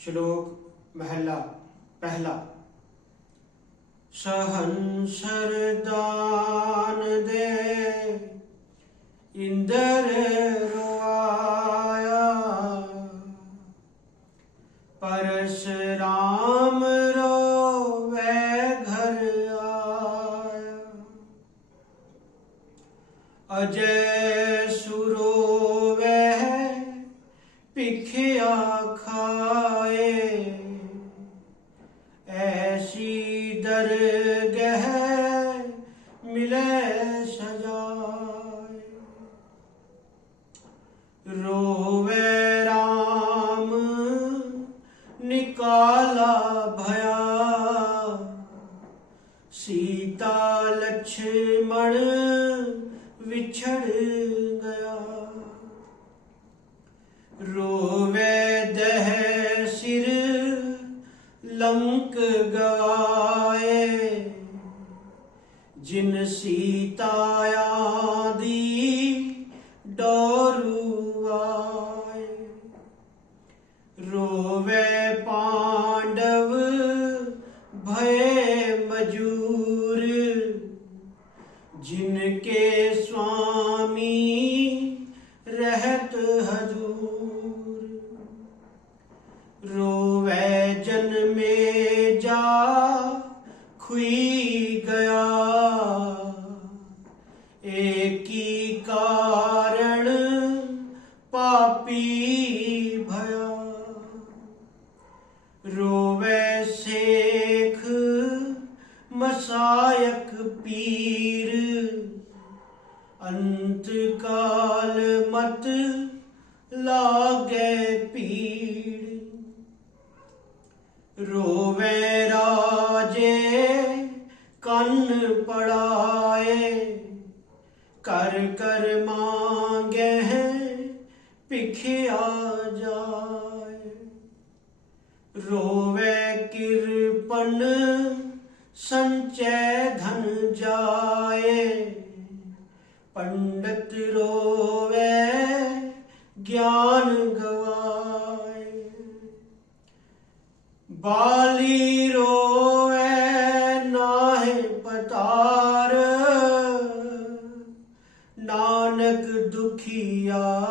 ਸ਼ਲੋਕ ਮਹਿਲਾ ਪਹਿਲਾ। ਸਹਨ ਸਰਦਾਨ ਦੇ ਇੰਦਰ ਰਵਾਇਆ ਪਰਸ਼ਰਾਮ ਰੋਵੇ ਘਰ ਆਇਆ। ਅਜੈ ਸੁਰੋਵੇ लिखिया खाए ऐसी दर दरगह मिले सजाए। रोवे राम निकाला भया, सीता लक्ष्मण विछड़ गया। रो गाए जिन सीतायादि डोरुआए रोवे पांडव भय मजूर जिनके स्वामी रहत ਖੁਈ ਗਿਆ। ਏਕੀ ਕਾਰਣ ਪਾਪੀ ਭਇਆ। ਰੋਵੇ ਸੇਖ ਮਸਾਇਕ ਪੀਰ। ਅੰਤ ਕਾਲ ਮਤ ਲਾਗੇ ਪੀੜ ਰੋਵੇ ਰਾਜੇ ज्ञान पढ़ाए, कर कर मांगे हैं पिखिया जाए। रोवे किरपन, संचय धन जाए। पंडित रोवे, ज्ञान गवाए। बाली रो ਪਤਾਰ ਨਾਨਕ ਦੁਖੀਆ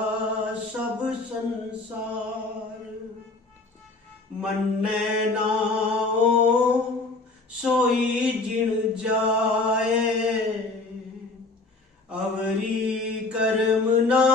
ਸਭ ਸੰਸਾਰ। ਮੰਨੇ ਨਾ ਸੋਈ ਜਿਣ ਜਾਏ। ਅਵਰੀ ਕਰਮ ਨਾ